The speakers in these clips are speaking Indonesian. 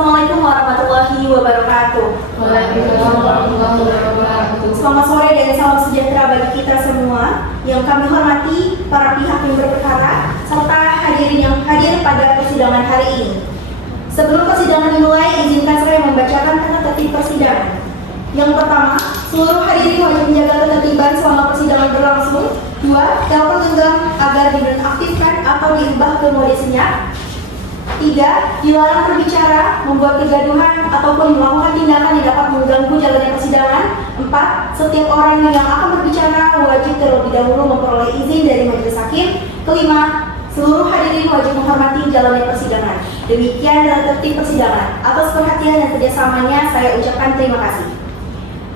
Assalamualaikum warahmatullahi wabarakatuh. Waalaikumsalam warahmatullahi wabarakatuh. Selamat sore dan salam sejahtera bagi kita semua yang kami hormati para pihak yang berperkara serta hadirin yang hadir pada persidangan hari ini. Sebelum persidangan dimulai, izinkan saya membacakan tata tertib persidangan. Yang pertama, seluruh hadirin wajib menjaga ketertiban selama persidangan berlangsung. 2. Telepon genggam agar dinonaktifkan atau diubah ke mode senyap. 3. Dilarang berbicara, membuat kegaduhan, ataupun melakukan tindakan yang dapat mengganggu jalannya persidangan. 4. Setiap orang yang akan berbicara wajib terlebih dahulu memperoleh izin dari majelis hakim. 5. Seluruh hadirin wajib menghormati jalannya persidangan. Demikian tata tertib persidangan. Atas perhatian dan kerjasamanya saya ucapkan terima kasih.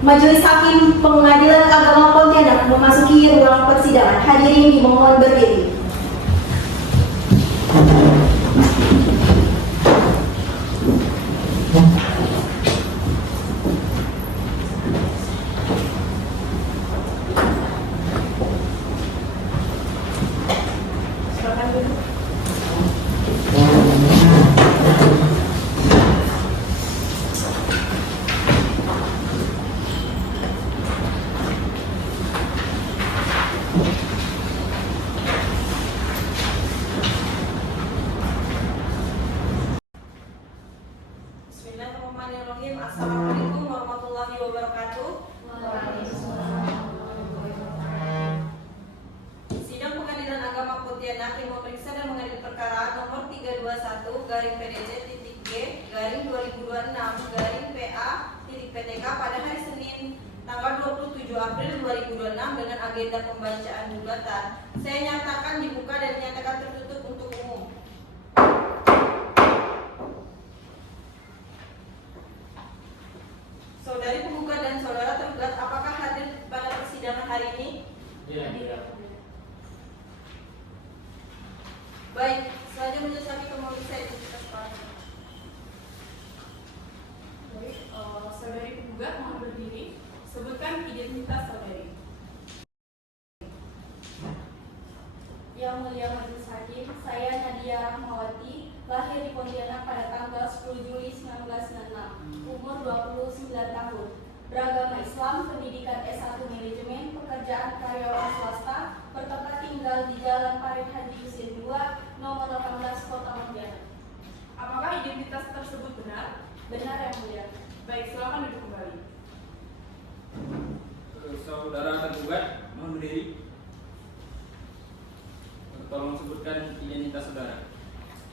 Majelis Hakim Pengadilan Agama Pontianak memasuki ruang persidangan. Hadirin dimohon berdiri. Bismillahirrahmanirrahim. Assalamualaikum warahmatullahi wabarakatuh. Sidang Pengadilan Agama Pontianak yang memeriksa dan mengadili perkara nomor 321/PDJ-G/2026/PA.PTK pada hari Senin tanggal 27 April 2026 dengan agenda pembacaan gugatan. Saya nyatakan dibuka dan nyatakan tertutup untuk umum. Saudari penggugat dan saudara tergugat, apakah hadir pada persidangan hari ini? Tidak. Baik, selanjutnya majelis hakim memeriksa identitas para. Baik, saudari penggugat mohon berdiri. Sebutkan identitas saudari. Yang Mulia Majelis Hakim, saya Nadia Rahmawati, lahir di Pontianak pada tanggal 10 Juli 1996, umur 29 tahun, beragama Islam, pendidikan S1 Manajemen, pekerjaan karyawan swasta, bertempat tinggal di Jalan Parit Haji Husin 2, nomor 18, Kota Pontianak. Apakah identitas tersebut benar? Benar Yang Mulia. Baik, silakan duduk kembali. Saudara tergugat, mohon berdiri. Tolong sebutkan identitas saudara.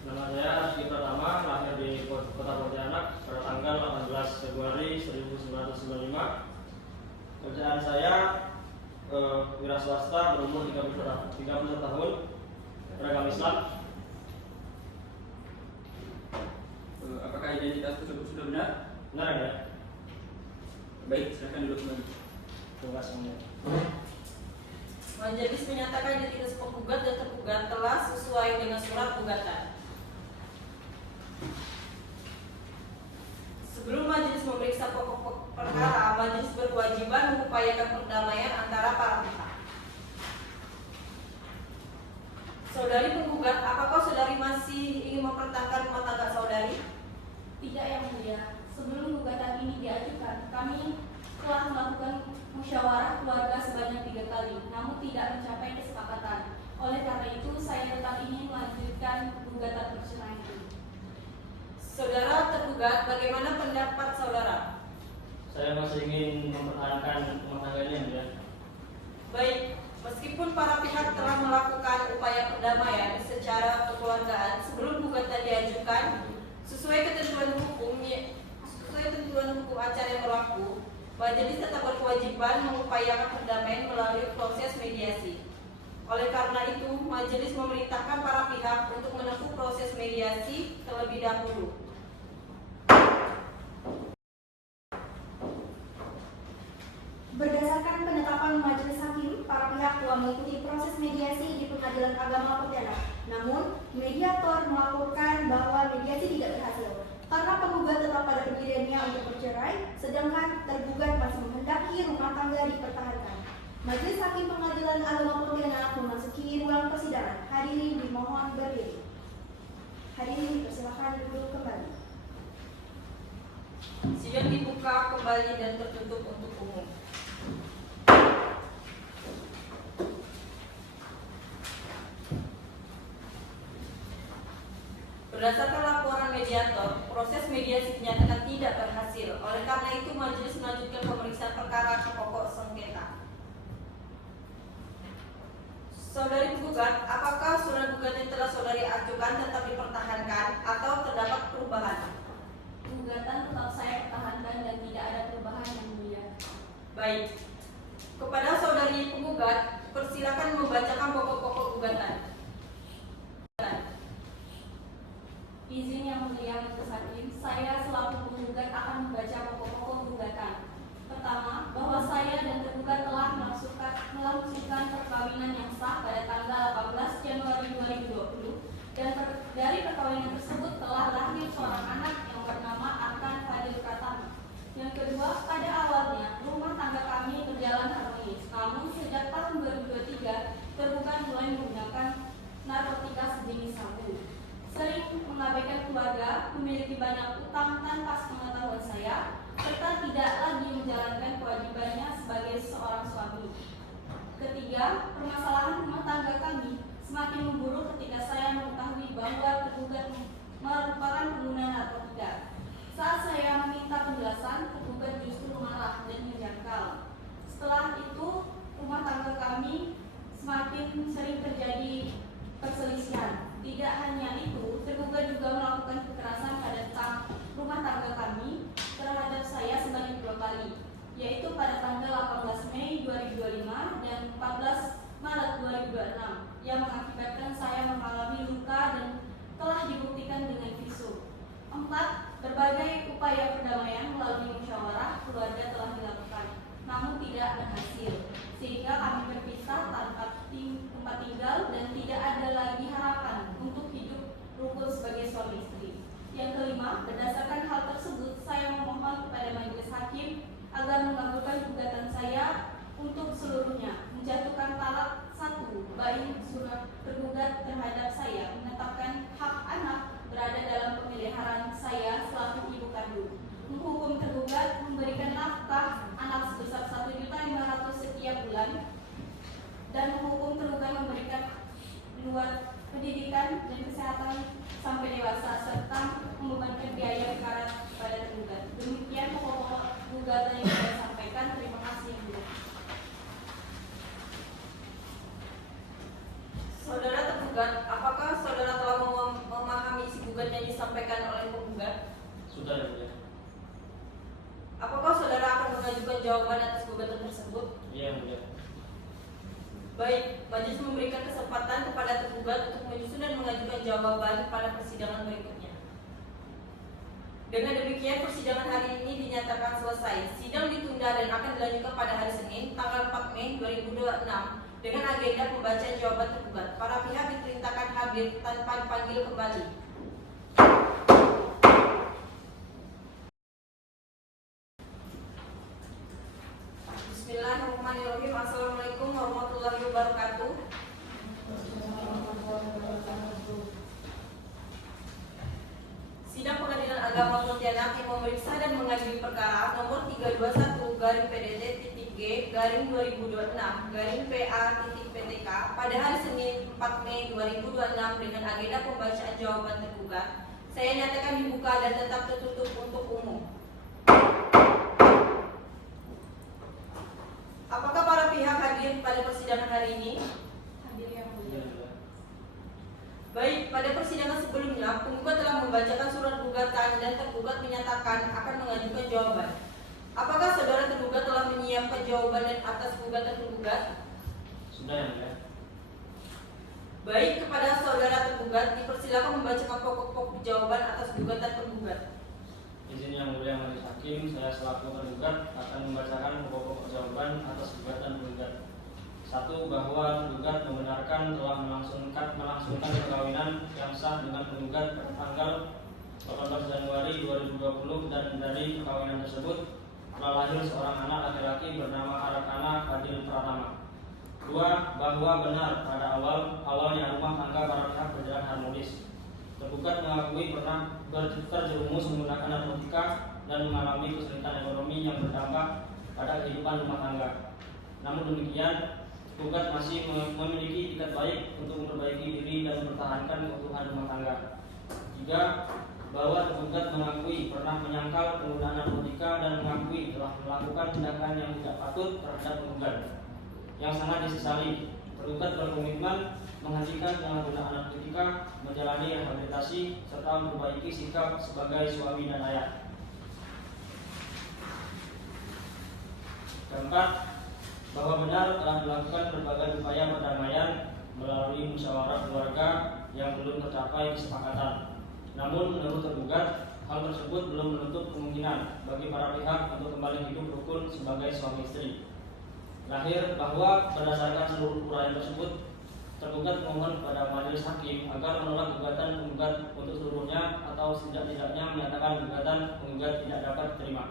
Nama saya Rizky Pratama, lahir di Kota Pontianak pada tanggal 18 Februari 1995. Kerjaan saya wira swasta, berumur 31 tahun, beragama Islam. Apakah identitas tersebut sudah benar? Benar ya? Baik, silakan duduk kembali. Terima kasih. Majelis menyatakan identitas penggugat dan tergugat telah sesuai dengan surat gugatan. Sebelum majelis memeriksa pokok perkara, majelis berkewajiban mengupayakan perdamaian antara para pihak. Saudari penggugat, apakah saudari masih ingin mempertahankan rumah tangga saudari? Tidak Yang Mulia. Sebelum gugatan ini diajukan, kami telah melakukan musyawarah keluarga sebanyak 3 kali, namun tidak mencapai kesepakatan. Oleh karena itu, saya tetap ingin melanjutkan gugatan perceraian ini. Saudara tergugat, bagaimana pendapat saudara? Saya masih ingin mempertahankan rumah tangganya ya. Baik, meskipun para pihak telah melakukan upaya perdamaian secara kekeluargaan sebelum gugatan diajukan, sesuai ketentuan hukum acara yang berlaku, majelis tetap berkewajiban mengupayakan perdamaian melalui proses mediasi. Oleh karena itu, majelis memerintahkan para pihak untuk menempuh proses mediasi terlebih dahulu. Berdasarkan penetapan majelis hakim, para pihak telah mengikuti proses mediasi di Pengadilan Agama Pontianak. Namun, mediator melaporkan bahwa mediasi tidak berhasil karena penggugat tetap pada pendiriannya untuk bercerai, sedangkan tergugat masih menghendaki rumah tangga dipertahankan. Majelis Hakim Pengadilan Agama Pontianak memasuki ruang persidangan. Hadirin dimohon berdiri. Hadirin dipersilakan duduk kembali. Sidang dibuka kembali dan tertutup untuk umum. Berdasarkan laporan mediator, proses mediasi dinyatakan tidak berhasil. Oleh karena itu, majelis melanjutkan pemeriksaan perkara ke pokok sengketa. Saudari penggugat, apakah surat gugatan yang telah saudari ajukan tetap dipertahankan atau terdapat perubahan? Gugatan tetap saya pertahankan dan tidak ada perubahan yang mulia. Baik. Kepada saudari penggugat, persilakan membacakan pokok-pokok gugatan. Izin yang mulia majelis hakim, saya selaku penggugat akan membaca pokok-pokok gugatan. Pertama, bahwa saya dan tergugat telah melangsungkan perkawinan yang sah pada tanggal 18 Januari 2020 dan dari perkawinan tersebut telah lahir seorang anak yang bernama Arkan Fadil Pratama. Yang kedua, pada awalnya rumah tangga kami berjalan harmonis, namun sejak tahun 2023 tergugat mulai menggunakan narkotika sejenis sabu. Sering mengabaikan keluarga, memiliki banyak utang tanpa sepengetahuan saya, serta tidak lagi menjalankan kewajibannya sebagai seorang suami. Ketiga, permasalahan rumah tangga kami semakin memburuk ketika saya mengetahui bahwa tergugat merupakan pengguna narkotika. Saat saya meminta penjelasan, tergugat justru marah dan menjangkal. Setelah itu, rumah tangga kami semakin sering terjadi perselisihan. Tidak hanya itu, tergugat juga melakukan kekerasan pada rumah tangga kami terhadap saya sebanyak 2 kali, yaitu pada tanggal 18 Mei 2025 dan 14 Maret 2026, yang mengakibatkan saya mengalami luka dan telah dibuktikan dengan visum. 4. Berbagai upaya perdamaian melalui musyawarah keluarga telah dilakukan, namun tidak berhasil, sehingga kami berpisah tanpa tempat tinggal dan tidak ada lagi harapan untuk hidup rukun sebagai suami istri. Yang kelima, berdasarkan hal tersebut, saya memohon kepada majelis hakim agar mengabulkan gugatan saya untuk seluruhnya, menjatuhkan talak 1 baik surat tergugat terhadap saya, menetapkan hak anak berada dalam pemeliharaan saya selaku ibu kandung, menghukum tergugat memberikan nafkah anak sebesar 1.500.000 setiap bulan, dan menghukum tergugat memberikan luar pendidikan dan kesehatan sampai dewasa serta membebankan biaya perkara kepada tergugat. Demikian pokok-pokok gugatan yang saya sampaikan. Terima kasih. Saudara tergugat, apakah saudara telah memahami isi gugatan yang disampaikan oleh penggugat? Sudah ya, mulia. Apakah saudara akan mengajukan jawaban atas gugatan tersebut? Iya, mulia. Baik, majelis memberikan kesempatan kepada tergugat untuk menyusun dan mengajukan jawaban pada persidangan berikutnya. Dengan demikian, persidangan hari ini dinyatakan selesai. Sidang ditunda dan akan dilanjutkan pada hari Senin, tanggal 4 Mei 2026 dengan agenda pembacaan jawaban tergugat. Para pihak diperintahkan hadir tanpa dipanggil kembali. Bismillahirrahmanirrahim. Assalamualaikum warahmatullahi wabarakatuh. Sidang Pengadilan Agama Pontianak yang memeriksa dan mengadili perkara nomor 321/PDT-G/2026/PA-PTK pada hari Senin 4 Mei 2026 dengan agenda pembacaan jawaban tergugat, saya nyatakan dibuka dan tetap tertutup untuk umum. Apakah para pihak hadir pada persidangan hari ini? Hadir yang Iya, mulia. mulia. Baik, pada persidangan sebelumnya, penggugat telah membacakan surat gugatan dan tergugat menyatakan akan mengajukan jawaban. Apakah saudara tergugat telah menyiapkan jawaban dan atas gugatan tergugat? Sudah ya, mulia. Baik, kepada saudara tergugat dipersilakan membacakan pokok-pokok jawaban atas gugatan tergugat. Izin yang mulia majelis hakim, saya selaku tergugat akan membacakan pokok jawaban atas gugatan tergugat. 1. Bahwa tergugat membenarkan telah melangsungkan perkawinan yang sah dengan penggugat pada tanggal 18 Januari 2020 dan dari perkawinan tersebut telah lahir seorang anak laki-laki bernama Arkana Fadil Pratama. 2. Bahwa benar pada awalnya rumah tangga para pihak berjalan harmonis. Tergugat mengakui pernah terjerumus menggunakan narkotika dan mengalami kesulitan ekonomi yang berdampak pada kehidupan rumah tangga. Namun demikian, penggugat masih memiliki itikat baik untuk memperbaiki diri dan mempertahankan keutuhan rumah tangga. 3. Bahwa tergugat mengakui pernah menyangkal penggunaan narkotika dan mengakui telah melakukan tindakan yang tidak patut terhadap penggugat yang sangat disesali. Tergugat berkomitmen menghentikan penyalahgunaan narkotika, menjalani rehabilitasi, serta memperbaiki sikap sebagai suami dan ayah. 4. Bahwa benar telah dilakukan berbagai upaya perdamaian melalui musyawarah keluarga yang belum tercapai kesepakatan. Namun menurut tergugat, hal tersebut belum menutup kemungkinan bagi para pihak untuk kembali hidup rukun sebagai suami istri. Terakhir, bahwa berdasarkan seluruh uraian tersebut, tergugat memohon kepada majelis hakim agar menolak gugatan penggugat untuk seluruhnya atau setidak-tidaknya menyatakan gugatan penggugat tidak dapat diterima.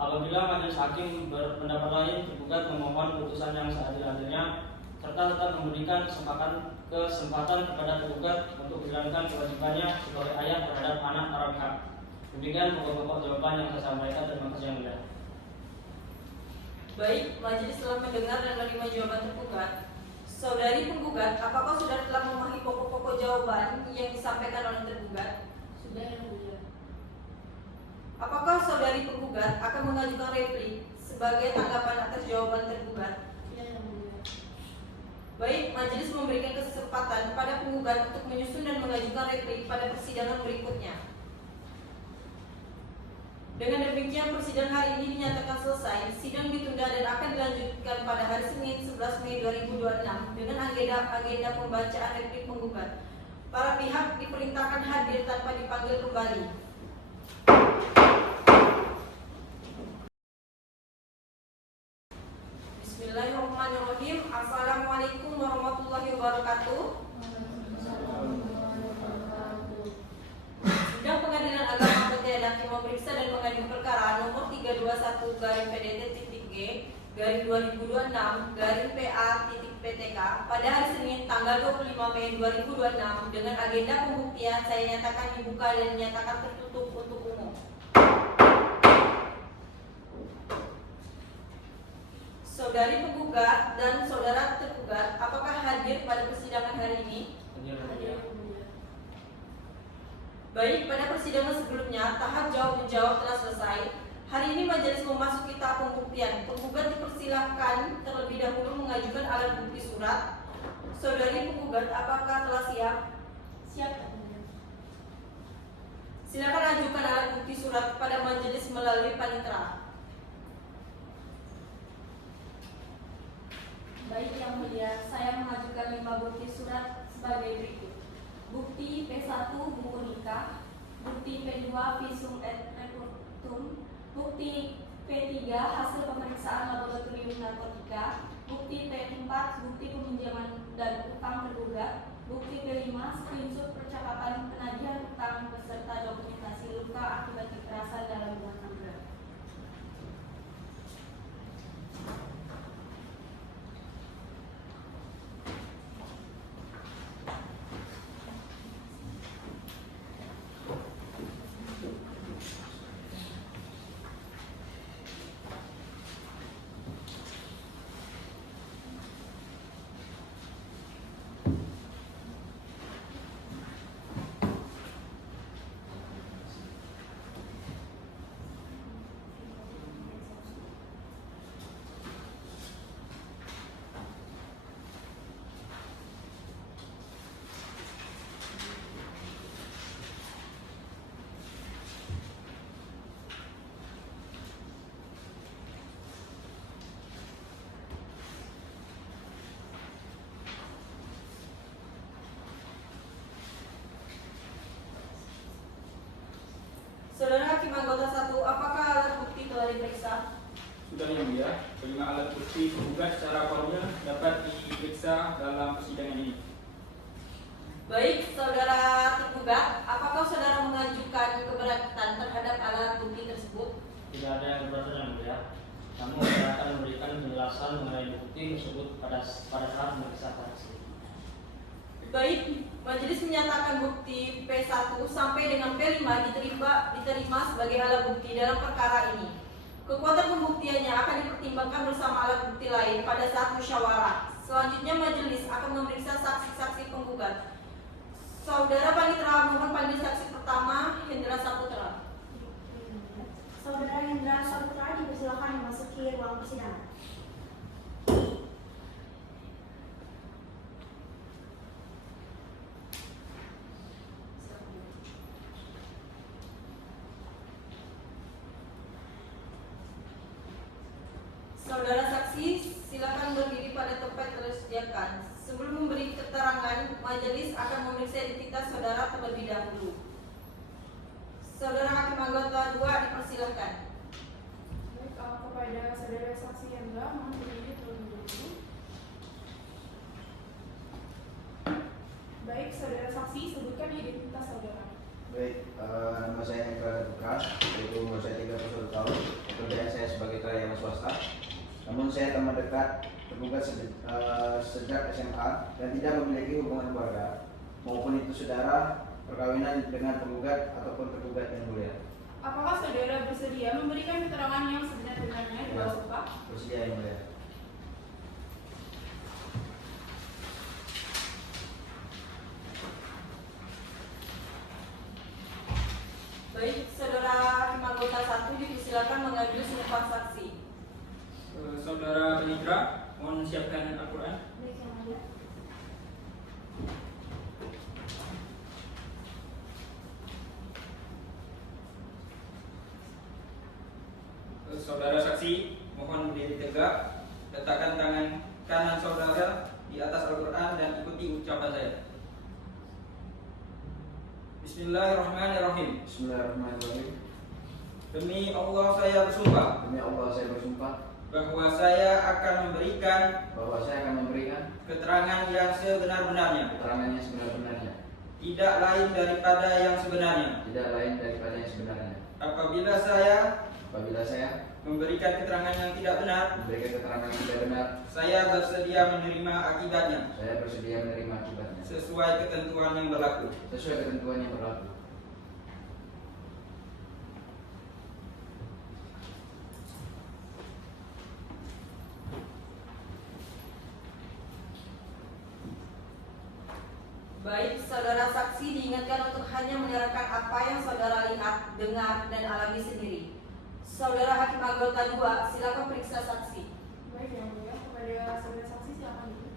Apabila majelis hakim berpendapat lain, tergugat memohon putusan yang seadil-adilnya serta tetap memberikan kesempatan kepada tergugat untuk menjalankan kewajibannya sebagai ayah terhadap anak para pihak. Demikian pokok-pokok jawaban yang saya sampaikan. Terima kasih yang mulia. Baik, majelis telah mendengar dan menerima jawaban tergugat. Saudari penggugat, apakah saudara telah memahami pokok-pokok jawaban yang disampaikan oleh tergugat? Sudah yang mulia. Apakah saudari penggugat akan mengajukan replik sebagai tanggapan atas jawaban tergugat? Tidak yang mulia. Baik, majelis memberikan kesempatan kepada penggugat untuk menyusun dan mengajukan replik pada persidangan berikutnya. Dengan demikian, persidangan hari ini dinyatakan selesai. Sidang ditunda dan akan dilanjutkan pada hari Senin 11 Mei 2026 dengan agenda pembacaan replik penggugat. Para pihak diperintahkan hadir tanpa dipanggil kembali. Bismillahirrahmanirrahim. Assalamualaikum warahmatullahi wabarakatuh. Sidang Pengadilan Agama Pontianak yang memeriksa dan mengadili perkara nomor 321-PDT-G/2026-PA-PTK pada hari Senin tanggal 25 Mei 2026 dengan agenda pembuktian saya nyatakan dibuka dan dinyatakan tertutup untuk umum. Saudari penggugat dan saudara tergugat, apakah hadir pada persidangan hari ini? Hadir yang mulia. Baik, pada persidangan sebelumnya, tahap jawab-menjawab telah selesai. Hari ini majelis memasuki tahap pembuktian. Penggugat dipersilahkan terlebih dahulu mengajukan alat bukti surat. Saudari penggugat, apakah telah siap? Siap yang mulia. Silakan ajukan alat bukti surat kepada majelis melalui panitera. Baik yang mulia, saya mengajukan 5 bukti surat sebagai berikut. Bukti P1 buku nikah, bukti P2 visum et repertum, bukti P3 hasil pemeriksaan laboratorium narkotika, bukti P4 bukti peminjaman dan utang tergugat, bukti P5 screenshot percakapan penagihan utang beserta dokumentasi luka akibat kekerasan dalam rumah tangga. Saudara Hakim Anggota 1, apakah alat bukti telah diperiksa? Sudah yang mulia, kelima alat bukti penggugat secara formil dapat diperiksa dalam persidangan ini. Baik, saudara tergugat, apakah saudara mengajukan keberatan terhadap alat bukti tersebut? Tidak ada yang keberatan yang mulia. Namun saya akan memberikan penjelasan mengenai bukti tersebut pada saat memeriksa saksi. Baik, Majelis menyatakan bukti P1 sampai dengan P5 diterima sebagai alat bukti dalam perkara ini. Kekuatan pembuktiannya akan dipertimbangkan bersama alat bukti lain pada saat musyawarah. Selanjutnya majelis akan memeriksa saksi-saksi penggugat. Saudara Panitera mohon panggil saksi pertama, Hendra Saputra. Saudara Hendra Saputra dipersilakan memasuki ruang persidangan. Saudara saksi, silakan berdiri pada tempat yang telah disediakan. Sebelum memberi keterangan, majelis akan memeriksa identitas saudara terlebih dahulu. Saudara Hakim Anggota 2 dipersilakan. Baik, kepada saudara saksi Hendra, mohon berdiri terlebih dahulu. Baik, saudara saksi, sebutkan identitas saudara. Baik, nama saya Hendra Saputra, yaitu umur saya 31 tahun, pekerjaan saya sebagai karyawan swasta. Namun saya teman dekat tergugat sejak SMA dan tidak memiliki hubungan keluarga, maupun itu saudara, perkawinan dengan penggugat ataupun tergugat yang mulia. Apakah saudara bersedia memberikan keterangan yang sebenar-benarnya di bawah upah? Bersedia yang mulia. Baik, saudara Hakim Anggota 1 dipersilakan mengambil sumpah saksi. Saudara Panitera, mohon siapkan Al-Quran. Baik, yang mulia. Saudara saksi, mohon berdiri tegak, letakkan tangan kanan saudara di atas Al-Quran dan ikuti ucapan saya. Bismillahirrahmanirrahim. Bismillahirrahmanirrahim. Demi Allah saya bersumpah Demi Allah saya bersumpah bahwa saya akan memberikan bahwa saya akan memberikan keterangan yang sebenar-benarnya, keterangan yang sebenar-benarnya, tidak lain daripada yang sebenarnya. tidak lain daripada yang sebenarnya. Apabila saya Apabila saya memberikan keterangan yang tidak benar, memberikan keterangan yang tidak benar, saya bersedia menerima akibatnya saya bersedia menerima akibatnya sesuai ketentuan yang berlaku. sesuai ketentuan yang berlaku. Baik, saudara saksi diingatkan untuk hanya menyerahkan apa yang saudara lihat, dengar, dan alami sendiri. Saudara Hakim Anggota 2, silakan periksa saksi. Baik, yang mulia, kepada saudara saksi silakan dulu.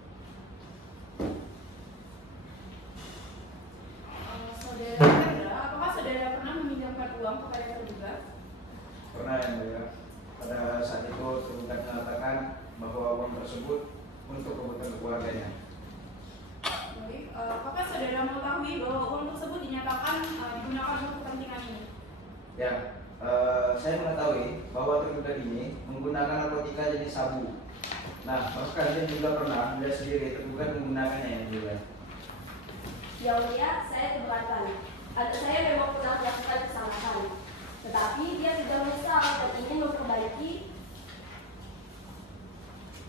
Saudara Hendra, apakah saudara pernah meminjamkan uang kepada tergugat? Pernah yang mulia. Pada saat itu tergugat mengatakan bahwa uang tersebut untuk kebutuhan keluarganya. Baik, apakah saudara mengetahui bahwa uang tersebut dinyatakan digunakan untuk kepentingan ini? Ya, saya mengetahui bahwa tergugat ini menggunakan narkotika jenis sabu. Nah, bahkan dia juga pernah melihat sendiri tergugat menggunakannya yang mulia. Yang mulia, saya keberatan. Adik saya memang pernah melakukan kesalahan, tetapi dia tidak menyesal dan ingin memperbaiki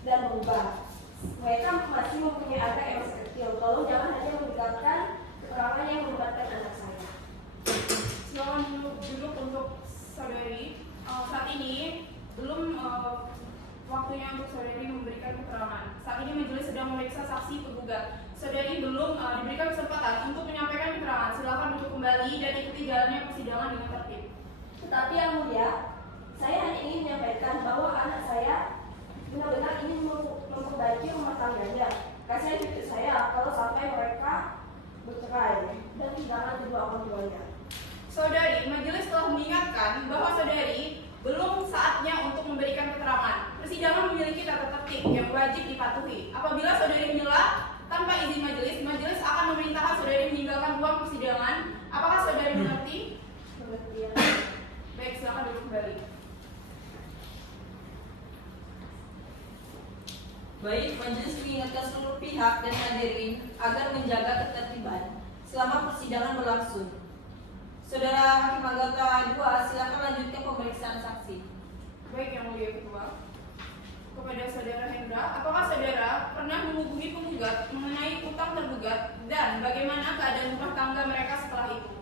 dan berubah. Mereka masih mempunyai anak yang masih kecil. Tolong jangan hanya mendengarkan keterangan yang melibatkan anak saya. Silakan duduk untuk saudari. Saat ini belum waktunya untuk saudari memberikan keterangan. Saat ini majelis sedang memeriksa saksi penggugat. Saudari belum diberikan kesempatan untuk menyampaikan keterangan. Silakan duduk kembali dan ikuti jalannya persidangan dengan tertib. Tetapi yang mulia, saya hanya ingin menyampaikan bahwa anak saya benar-benar ingin memperbaiki rumah tangganya. Kasihan cucu saya kalau sampai mereka bercerai dan kehilangan kedua orang tuanya. Saudari, majelis telah mengingatkan bahwa saudari belum saatnya untuk memberikan keterangan. Persidangan memiliki tata tertib yang wajib dipatuhi. Apabila saudari menyela tanpa izin majelis, majelis akan memerintahkan saudari meninggalkan ruang persidangan. Apakah saudari mengerti? Mengerti ya? Baik, silakan duduk kembali. Baik, majelis mengingatkan seluruh pihak dan hadirin agar menjaga ketertiban selama persidangan berlangsung. Saudara Hakim Anggota 2, silakan lanjutkan pemeriksaan saksi. Baik, yang mulia ketua. kepada saudara Hendra, apakah saudara pernah menghubungi penggugat mengenai utang tergugat dan bagaimana keadaan rumah tangga mereka setelah itu?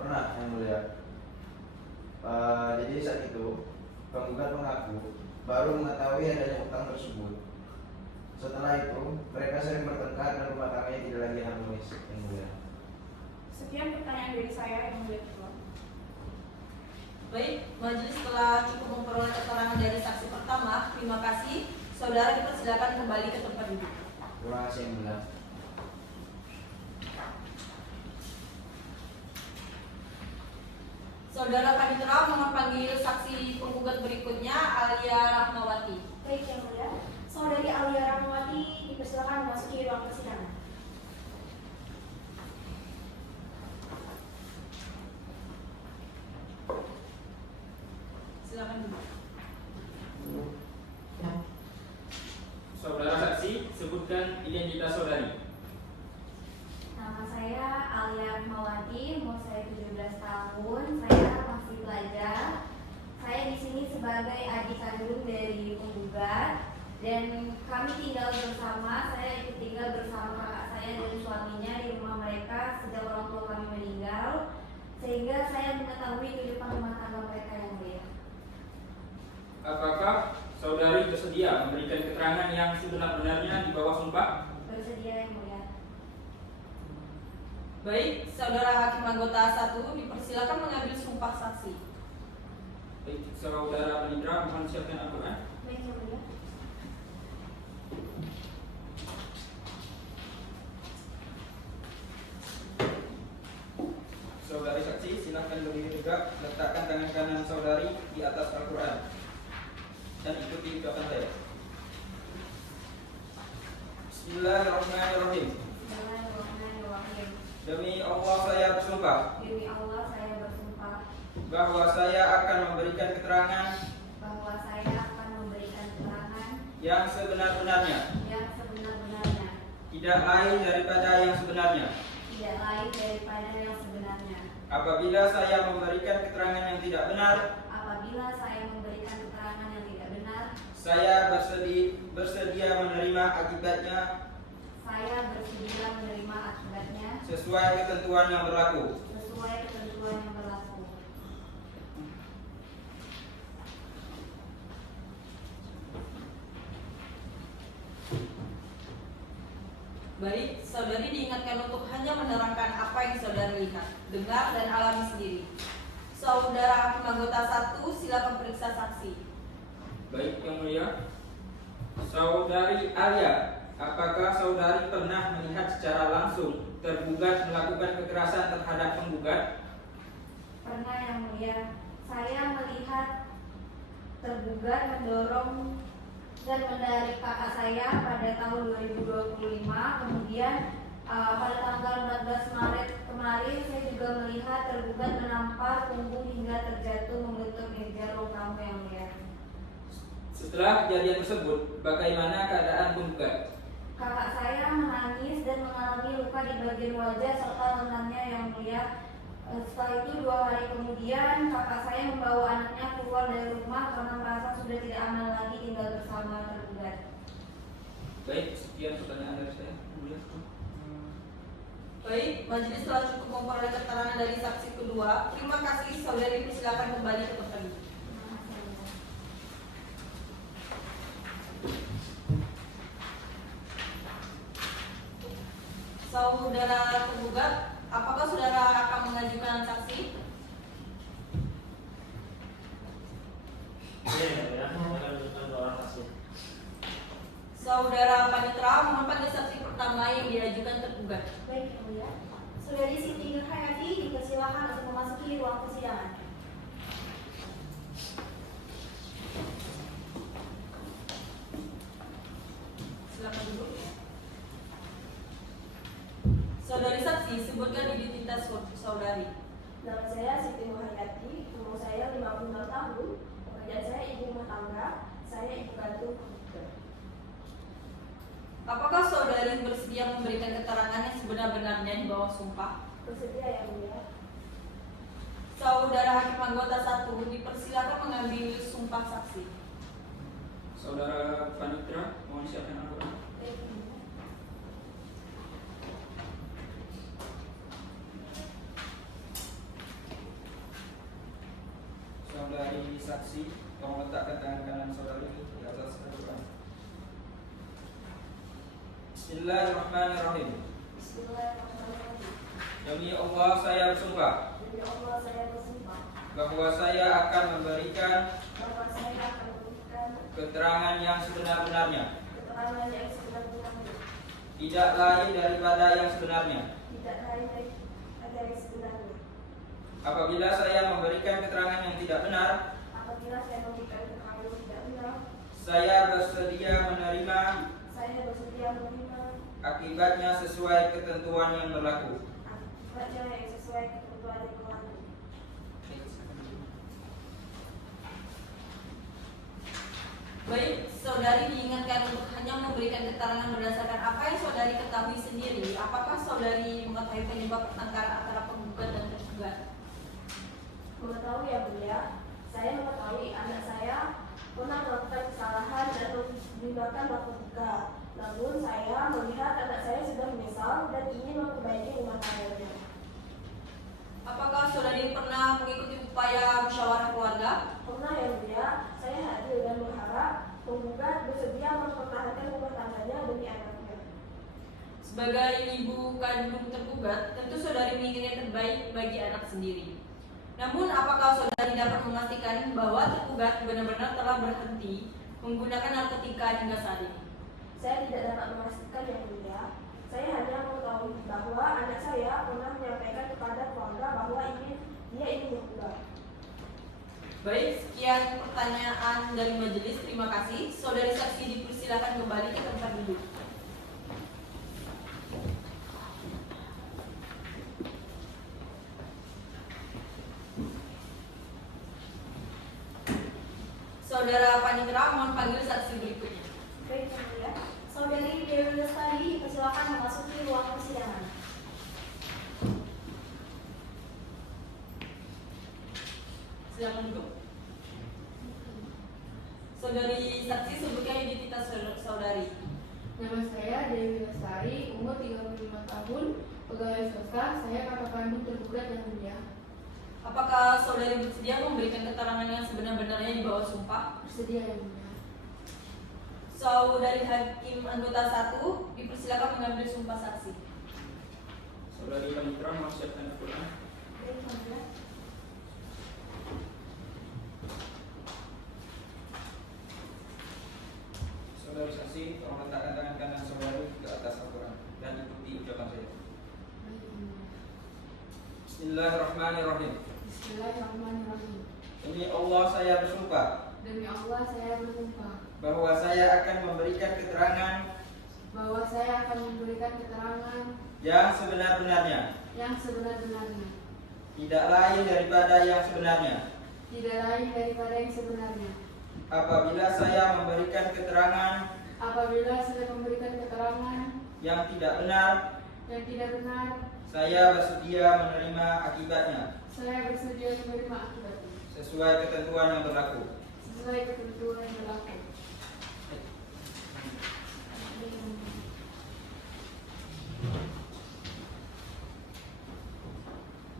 Pernah, Yang Mulia. Jadi saat itu penggugat mengaku baru mengetahui adanya utang tersebut. Setelah itu mereka sering bertengkar dan rumah tangganya tidak lagi harmonis, Yang Mulia. Sekian pertanyaan dari saya yang mulia. Baik, majelis telah cukup memperoleh keterangan dari saksi pertama. Terima kasih. Saudara dipersilakan kembali ke tempat duduk. Terima kasih, Yang Mulia. Saudara Panitera mohon panggil saksi penggugat berikutnya, Alia Rahmawati. Baik, Yang Mulia. Saudari Alia Rahmawati dipersilakan memasuki ruang persidangan. Silakan duduk. Saudara saksi, sebutkan identitas saudari. Nama saya Alia Rahmawati, umur saya 17 tahun, saya masih pelajar. Saya di sini sebagai adik kandung dari penggugat dan kami tinggal bersama, saya ikut tinggal bersama kakak saya dan suaminya di rumah mereka sejak orang tua kami meninggal, sehingga saya mengetahui kehidupan rumah tangga mereka yang mulia. Apakah saudari bersedia memberikan keterangan yang sebenar-benarnya di bawah sumpah? Bersedia yang mulia. Baik, saudara hakim anggota 1 dipersilakan mengambil sumpah saksi. Baik, saudara Panitera mohon siapkan Al-Quran. Baik, Yang Mulia. Saudari saksi, silakan berdiri tegak, letakkan tangan kanan saudari di atas Al-Quran dan ikuti ucapan saya. Bismillahirrahmanirrahim. Bismillahirrahmanirrahim. Demi Allah saya bersumpah Demi Allah saya bersumpah bahwa saya akan memberikan keterangan bahwa saya akan memberikan keterangan yang sebenar-benarnya, yang sebenar-benarnya, tidak lain daripada yang sebenarnya. tidak lain daripada yang sebenarnya. Apabila saya memberikan keterangan yang tidak benar, Apabila saya memberikan keterangan yang tidak benar, saya bersedia menerima akibatnya saya bersedia menerima akibatnya sesuai ketentuan yang berlaku. sesuai ketentuan yang berlaku. Baik, saudari diingatkan untuk hanya menerangkan apa yang saudara lihat, dengar, dan alami sendiri. Saudara hakim anggota 1, silakan periksa saksi. Baik, Yang Mulia. Saudari Alia, apakah saudari pernah melihat secara langsung tergugat melakukan kekerasan terhadap penggugat? Pernah yang mulia, saya melihat tergugat mendorong dan menarik kakak saya pada tahun 2025. Kemudian pada tanggal 14 Maret kemarin saya juga melihat tergugat menampar punggung hingga terjatuh membentuk meja ruang tamu yang mulia. Setelah kejadian tersebut, bagaimana keadaan penggugat? Kakak saya menangis dan mengalami luka di bagian wajah serta lengannya yang mulia. Setelah itu 2 hari kemudian kakak saya membawa anaknya keluar dari rumah karena merasa sudah tidak aman lagi tinggal bersama tergugat. Baik, sekian pertanyaan dari saya. Yang Mulia. Baik, majelis telah cukup memperoleh keterangan dari saksi kedua. Terima kasih, saudari persilakan kembali ke tempat duduk. Saudara tergugat, apakah saudara akan mengajukan saksi? Iya, ya, akan menunjukkan 2 orang saksi. Saudara Panitera, mohon panggil saksi pertama yang diajukan tergugat. Baik, Yang Mulia. Saudari Siti Nurhayati dipersilakan untuk memasuki ruang persidangan. Silakan duduk. Saudari saksi, sebutkan identitas saudari. Nama saya Siti Nurhayati, umur saya 56 tahun, pekerjaan saya ibu rumah tangga, saya ibu kandung penggugat. Apakah saudari bersedia memberikan keterangan yang sebenar-benarnya di bawah sumpah? Bersedia, Yang Mulia. Saudara hakim anggota 1 dipersilakan mengambil sumpah saksi. Saudara Panitra, mohon siapkan Al-Quran. Saudari saksi, tolong letakkan tangan kanan saudari di atas Al-Quran. Bismillahirrahmanirrahim. Bismillahirrahmanirrahim. Demi Allah saya bersumpah Demi Allah saya bersumpah bahwa saya akan memberikan bahwa saya akan memberikan keterangan yang sebenar-benarnya, keterangan yang sebenar-benarnya, tidak lain daripada yang sebenarnya. tidak lain dari sebenarnya. Apabila saya memberikan keterangan yang tidak benar, Apabila saya memberikan keterangan yang tidak benar, saya bersedia menerima saya bersedia menerima akibatnya sesuai ketentuan yang berlaku. akibatnya yang sesuai ketentuan yang berlaku. Baik, saudari diingatkan untuk hanya memberikan keterangan berdasarkan apa yang saudari ketahui sendiri. Apakah saudari mengetahui penyebab pertengkaran antara penggugat dan tergugat? Mengetahui yang mulia, saya mengetahui anak saya pernah melakukan kesalahan dan melibatkan waktu buka. Namun saya melihat anak saya sudah menyesal dan ingin memperbaiki rumah tangganya. Apakah saudari pernah mengikuti upaya musyawarah keluarga? Pernah yang mulia, saya hadir dan berharap penggugat bersedia mempertahankan rumah tangganya demi anaknya. Sebagai ibu kandung tergugat, tentu saudari menginginkan yang terbaik bagi anak sendiri. Namun, apakah saudari dapat memastikan bahwa tergugat benar-benar telah berhenti menggunakan narkotika hingga saat ini? Saya tidak dapat memastikan yang mulia. Saya hanya mengetahui bahwa anak saya pernah menyampaikan kepada keluarga bahwa dia ingin berubah. Baik, sekian pertanyaan dari majelis. Terima kasih. Saudari saksi dipersilakan kembali ke tempat duduk. Saudara Panitra, mohon panggil saksi berikutnya. Baik, yang mulia. Saudari Dewi Lestari dipersilakan memasuki ruang persidangan. Silakan duduk. Saudari saksi, sebutkan identitas saudari. Nama saya Dewi Lestari, umur 35 tahun, pegawai swasta, saya kakak kandung tergugat yang mulia. Apakah saudari bersedia memberikan keterangan yang sebenar-benarnya di bawah sumpah? Bersedia yang mulia. Saudari Hakim anggota 1 dipersilakan mengambil sumpah saksi. Saudari Panitra, mohon siapkan Al-Quran. Baik, yang mulia. Saudari saksi, tolong letakkan tangan kanan saudari ke atas Al-Quran dan ikuti ucapan saya. Baik, yang mulia. Bismillahirrahmanirrahim. Bismillahirrahmanirrahim. Demi Allah saya bersumpah Demi Allah saya bersumpah bahwa saya akan memberikan keterangan bahwa saya akan memberikan keterangan yang sebenar-benarnya, yang sebenar-benarnya, tidak lain daripada yang sebenarnya. tidak lain daripada yang sebenarnya. Apabila saya memberikan keterangan Apabila saya memberikan keterangan yang tidak benar, yang tidak benar, saya bersedia menerima akibatnya saya bersedia menerima akibatnya sesuai ketentuan yang berlaku. sesuai ketentuan yang berlaku.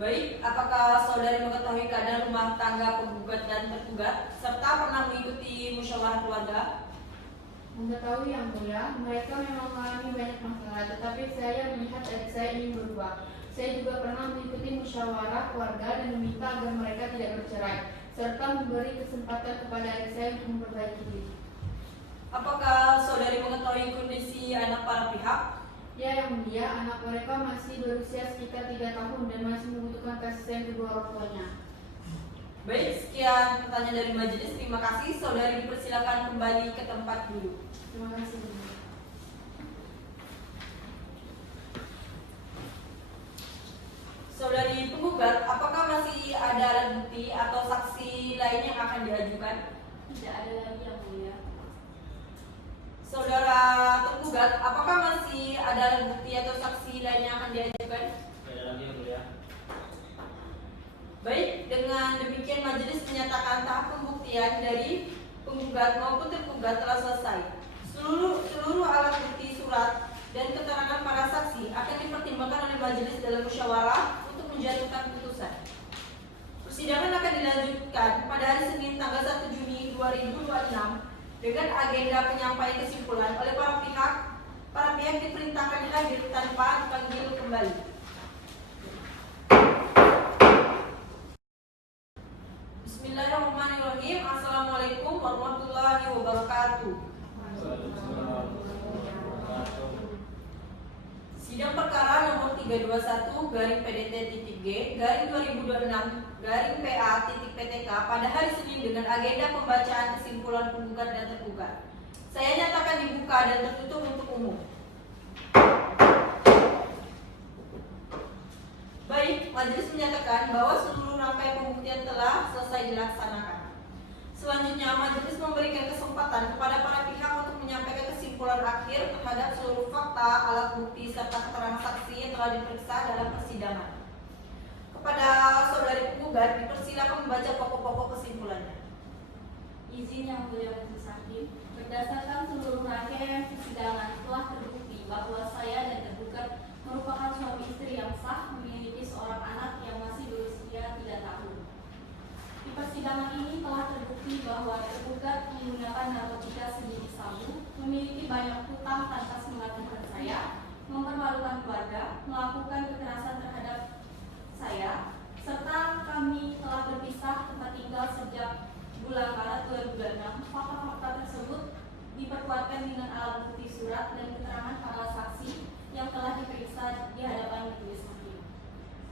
Baik, apakah saudari mengetahui keadaan rumah tangga penggugat dan tergugat serta pernah mengikuti musyawarah keluarga? Mengetahui yang mulia, mereka memang mengalami banyak masalah, tetapi saya melihat adik saya ingin berubah. Saya juga pernah mengikuti musyawarah keluarga dan meminta agar mereka tidak bercerai, serta memberi kesempatan kepada adik saya untuk memperbaiki diri. Apakah saudari mengetahui kondisi anak para pihak? Ya yang mulia, anak mereka masih berusia sekitar 3 tahun dan masih membutuhkan kasih sayang kedua orang tuanya. Baik, sekian pertanyaan dari majelis. Terima kasih. Saudari dipersilakan kembali ke tempat duduk. Terima kasih. Yang Mulia. Saudari penggugat, apakah masih ada alat bukti atau saksi lainnya yang akan diajukan? Tidak ada lagi yang mulia. Saudara tergugat, apakah masih ada alat bukti atau saksi lainnya yang akan diajukan? Tidak ada lagi yang mulia. Baik, dengan demikian majelis menyatakan tahap pembuktian dari penggugat maupun tergugat telah selesai. Seluruh alat bukti, surat, dan keterangan para saksi akan dipertimbangkan oleh majelis dalam musyawarah untuk menjatuhkan putusan. Persidangan akan dilanjutkan pada hari Senin tanggal 1 Juni 2026 dengan agenda penyampaian kesimpulan oleh para pihak. Para pihak diperintahkan hadir tanpa dipanggil kembali. Bismillahirrahmanirrahim. Assalamualaikum warahmatullahi wabarakatuh. Sidang perkara nomor 321-PDT-G/2026-PA-PTK pada hari Senin dengan agenda pembacaan kesimpulan penggugat dan tergugat. Saya nyatakan dibuka dan tertutup untuk umum. Baik, majelis menyatakan bahwa seluruh rangkaian pembuktian telah selesai dilaksanakan. Selanjutnya, majelis memberikan kesempatan kepada para pihak untuk menyampaikan kesimpulan akhir terhadap seluruh fakta, alat bukti, serta keterangan saksi yang telah diperiksa dalam persidangan. Kepada saudari penggugat, dipersilakan membaca pokok-pokok kesimpulannya. Izin yang mulia majelis hakim, berdasarkan seluruh rangkaian persidangan telah terbukti bahwa saya dan tergugat merupakan suami istri yang sah, memiliki seorang anak yang masih berusia 3 tahun. Di persidangan ini telah terbukti bahwa tergugat menggunakan narkotika sejenis sabu, memiliki banyak hutang tanpa sepengetahuan saya, mempermalukan keluarga, melakukan kekerasan terhadap saya, serta kami telah berpisah tempat tinggal sejak bulan Maret 2026. Fakta-fakta tersebut diperkuatkan dengan alat bukti surat dan keterangan para saksi yang telah diperiksa di hadapan majelis hakim.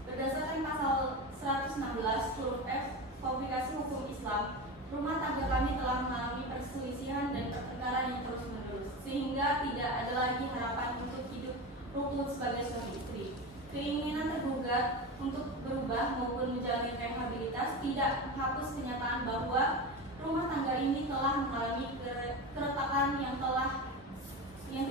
Berdasarkan pasal 116 huruf F Komplikasi Hukum Islam, rumah tangga kami telah mengalami perselisihan dan pertengkaran yang terus-menerus, sehingga tidak ada lagi harapan untuk hidup rukun sebagai suami istri. Keinginan tergugat untuk berubah maupun menjalani rehabilitas tidak menghapus kenyataan bahwa rumah tangga ini telah mengalami keretakan yang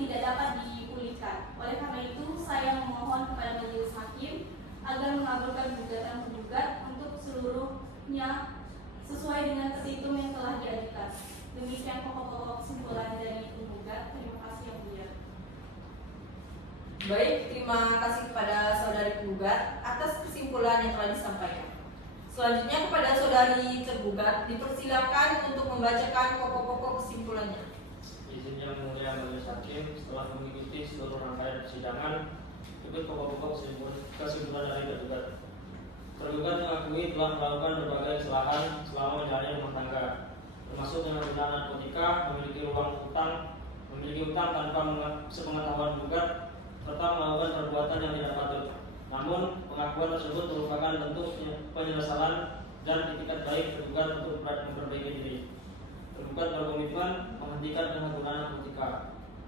tidak dapat dipulihkan. Oleh karena itu, saya memohon kepada majelis hakim agar mengabulkan gugatan penggugat untuk seluruhnya sesuai dengan petitum yang telah diajukan. Demikian pokok-pokok kesimpulan dari penggugat. Terima kasih yang mulia. Baik, terima kasih kepada saudari penggugat atas kesimpulan yang telah disampaikan. Selanjutnya kepada saudari tergugat dipersilakan untuk membacakan pokok-pokok kesimpulannya. Izin yang mulia majelis hakim, setelah mengikuti seluruh rangkaian persidangan, ikut pokok-pokok kesimpulan dari tergugat. Tergugat mengakui telah melakukan berbagai kesalahan selama menjalani rumah tangga, termasuk dengan menggunakan narkotika, memiliki utang tanpa sepengetahuan gugat, serta melakukan perbuatan yang tidak patut. Namun, pengakuan tersebut merupakan bentuk penyesalan dan itikat baik tergugat untuk memperbaiki diri. Tergugat berkomitmen menghentikan penyalahgunaan narkotika,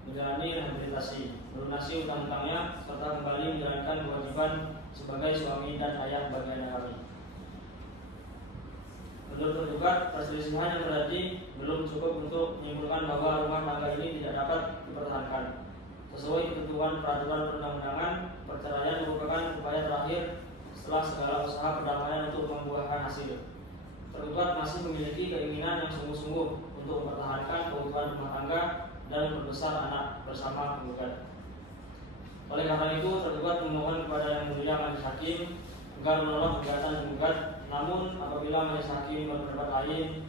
menjalani rehabilitasi, melunasi utang-utangnya, serta kembali menjalankan kewajiban sebagai suami dan ayah bagi anak kami. Menurut tergugat, perselisihan yang terjadi belum cukup untuk menyimpulkan bahwa rumah tangga ini tidak dapat dipertahankan. Sesuai ketentuan peraturan perundang-undangan, perceraian merupakan upaya terakhir setelah segala usaha perdamaian untuk membuahkan hasil. Tergugat masih memiliki keinginan yang sungguh-sungguh untuk mempertahankan keutuhan rumah tangga dan membesar anak bersama penggugat. Oleh karena itu, tergugat memohon kepada yang mulia majelis hakim agar menolak gugatan penggugat. Namun, apabila majelis hakim berpendapat lain,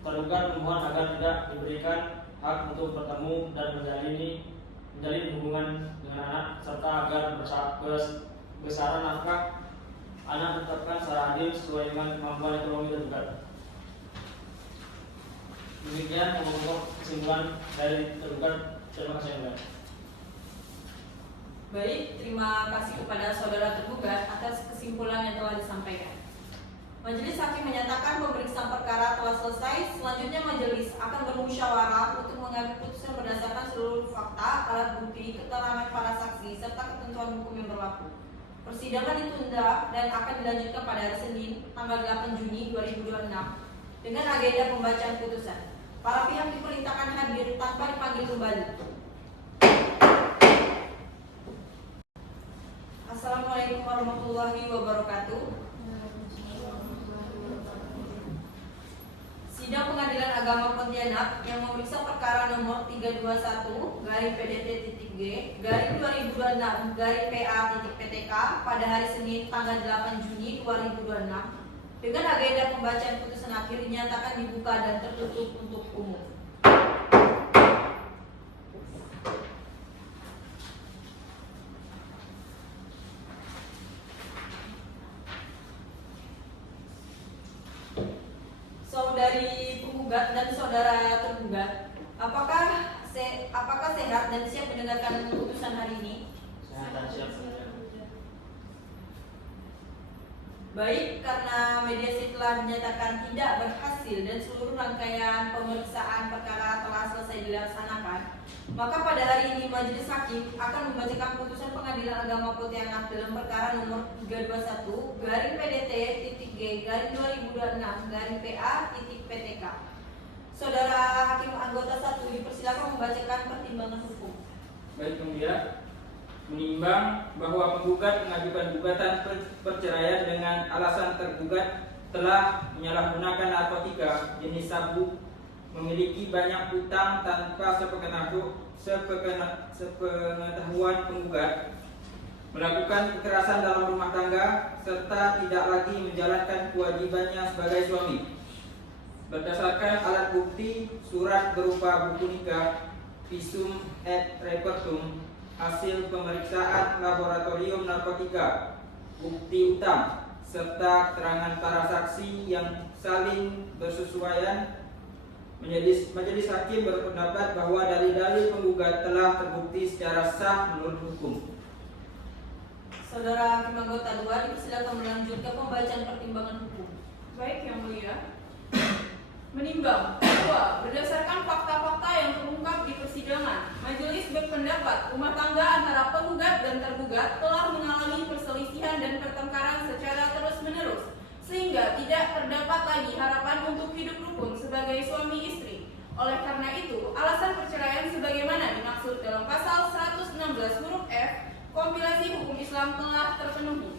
tergugat memohon agar tidak diberikan hak untuk bertemu dan menjalin hubungan dengan anak, serta agar besaran nafkah anak ditetapkan secara adil sesuai dengan kemampuan ekonomi tergugat. Demikian pokok kesimpulan dari tergugat. Terima kasih yang mulia. Baik, terima kasih kepada saudara tergugat atas kesimpulan yang telah disampaikan. Majelis hakim menyatakan pemeriksaan perkara telah selesai. Selanjutnya majelis akan bermusyawarah untuk mengambil putusan berdasarkan seluruh fakta, alat bukti, keterangan para saksi, serta ketentuan hukum yang berlaku. Persidangan ditunda dan akan dilanjutkan pada hari Senin, tanggal 8 Juni 2026 dengan agenda pembacaan putusan. Para pihak diperintahkan hadir tanpa dipanggil kembali. Assalamualaikum warahmatullahi wabarakatuh. Sidang Pengadilan Agama Agama Pontianak yang memeriksa perkara nomor 321/PDT-G/2026/PA-PTK pada hari Senin tanggal 8 Juni 2026 dengan agenda pembacaan putusan akhir dinyatakan dibuka dan tertutup untuk umum. Saudari penggugat dan saudara tergugat, apakah sehat dan siap mendengarkan putusan hari ini? Sehat dan siap. Baik, karena mediasi telah dinyatakan tidak berhasil dan seluruh rangkaian pemeriksaan perkara telah selesai dilaksanakan, maka pada hari ini Majelis Hakim akan membacakan putusan Pengadilan Agama Pontianak dalam perkara nomor 321/PDT-G/2026/PA-PTK. Saudara Hakim anggota 1 dipersilakan membacakan pertimbangan hukum. Baik, Mulia. Menimbang bahwa penggugat mengajukan gugatan perceraian dengan alasan tergugat telah menyalahgunakan narkotika jenis sabu, memiliki banyak hutang tanpa sepengetahuan penggugat, melakukan kekerasan dalam rumah tangga, serta tidak lagi menjalankan kewajibannya sebagai suami. Berdasarkan alat bukti surat berupa buku nikah, visum et repertum, hasil pemeriksaan laboratorium narkotika, bukti utang, serta keterangan para saksi yang saling bersesuaian, Majelis Hakim berpendapat bahwa dalil-dalil penggugat telah terbukti secara sah menurut hukum. Saudara Hakim anggota 2 dipersilakan melanjutkan pembacaan pertimbangan hukum. Baik, Yang Mulia. Menimbang bahwa berdasarkan fakta-fakta yang terungkap di persidangan, majelis berpendapat rumah tangga antara penggugat dan tergugat telah mengalami perselisihan dan pertengkaran secara terus-menerus, sehingga tidak terdapat lagi harapan untuk hidup rukun sebagai suami istri. Oleh karena itu, alasan perceraian sebagaimana dimaksud dalam pasal 116 huruf F kompilasi hukum Islam telah terpenuhi.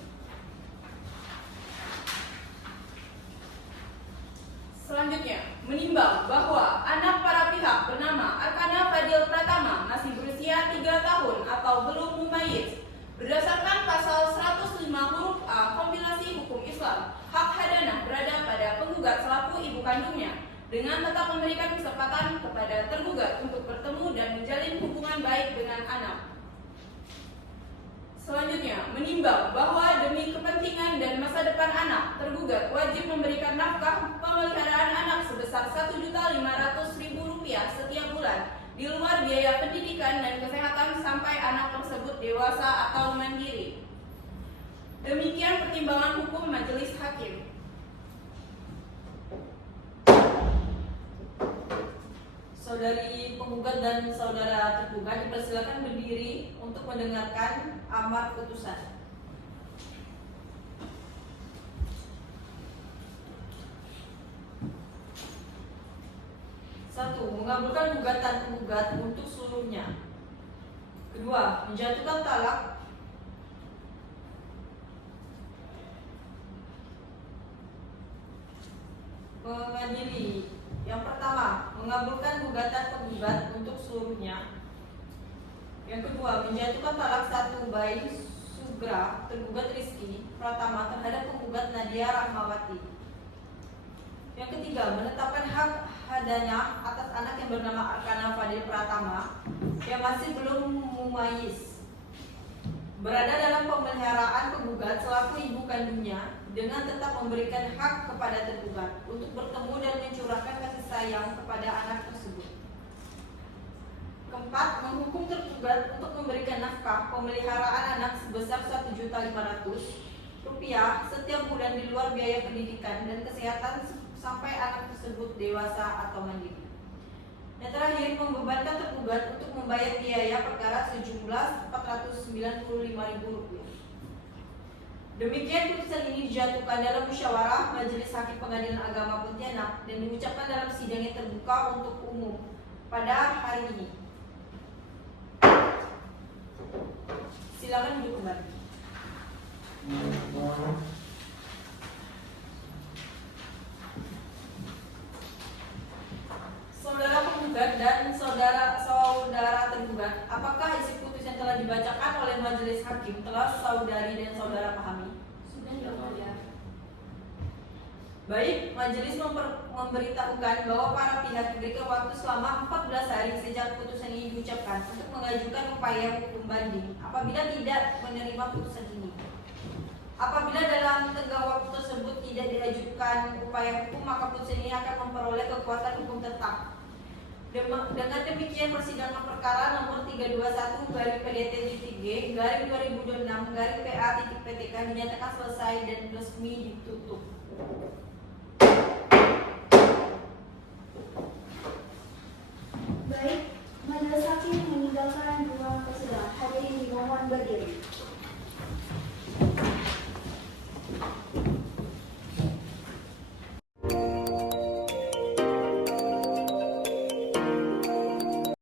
Selanjutnya, menimbang bahwa anak para pihak bernama Arkana Fadil Pratama masih berusia 3 tahun atau belum mumayyiz. Berdasarkan pasal 105 huruf A kompilasi hukum Islam, hak hadanah berada pada penggugat selaku ibu kandungnya dengan tetap memberikan kesempatan kepada tergugat untuk bertemu dan menjalin hubungan baik dengan anak. Selanjutnya, menimbang bahwa demi kepentingan dan masa depan anak, tergugat wajib memberikan nafkah pemeliharaan anak sebesar Rp1.500.000 setiap bulan di luar biaya pendidikan dan kesehatan sampai anak tersebut dewasa atau mandiri. Demikian pertimbangan hukum Majelis Hakim. Saudari penggugat dan saudara tergugat dipersilakan berdiri untuk mendengarkan amar putusan. 1. Mengabulkan gugatan penggugat untuk seluruhnya. 2. Menjatuhkan talak. Mengadili. Yang pertama, mengabulkan gugatan penggugat untuk seluruhnya. Yang kedua, menjatuhkan talak 1 bayi Sugra tergugat Rizky Pratama terhadap penggugat Nadia Rahmawati. Yang ketiga, menetapkan hak hadanya atas anak yang bernama Arkana Fadil Pratama yang masih belum mumayyiz, berada dalam pemeliharaan penggugat selaku ibu kandungnya, dengan tetap memberikan hak kepada tergugat untuk bertemu dan mencurahkan kasih sayang kepada anak tersebut. Keempat, menghukum tergugat untuk memberikan nafkah pemeliharaan anak sebesar Rp1.500.000 setiap bulan di luar biaya pendidikan dan kesehatan sampai anak tersebut dewasa atau mandiri. Yang terakhir, membebankan tergugat untuk membayar biaya perkara sejumlah Rp495.000. Demikian putusan ini dijatuhkan dalam musyawarah Majelis Hakim Pengadilan Agama Pontianak dan diucapkan dalam sidang yang terbuka untuk umum pada hari ini. Silakan duduk kembali. dibacakan oleh majelis hakim telah saudari dan saudara pahami? Sudah yang mulia. Baik, majelis memberitahukan bahwa para pihak diberikan waktu selama 14 hari sejak putusan ini diucapkan untuk mengajukan upaya hukum banding apabila tidak menerima putusan ini. Apabila dalam tenggang waktu tersebut tidak diajukan upaya hukum, maka putusan ini akan memperoleh kekuatan hukum tetap. Dengan demikian persidangan perkara nomor 321/PDT-G/2026/PA-PTK dinyatakan selesai dan resmi ditutup.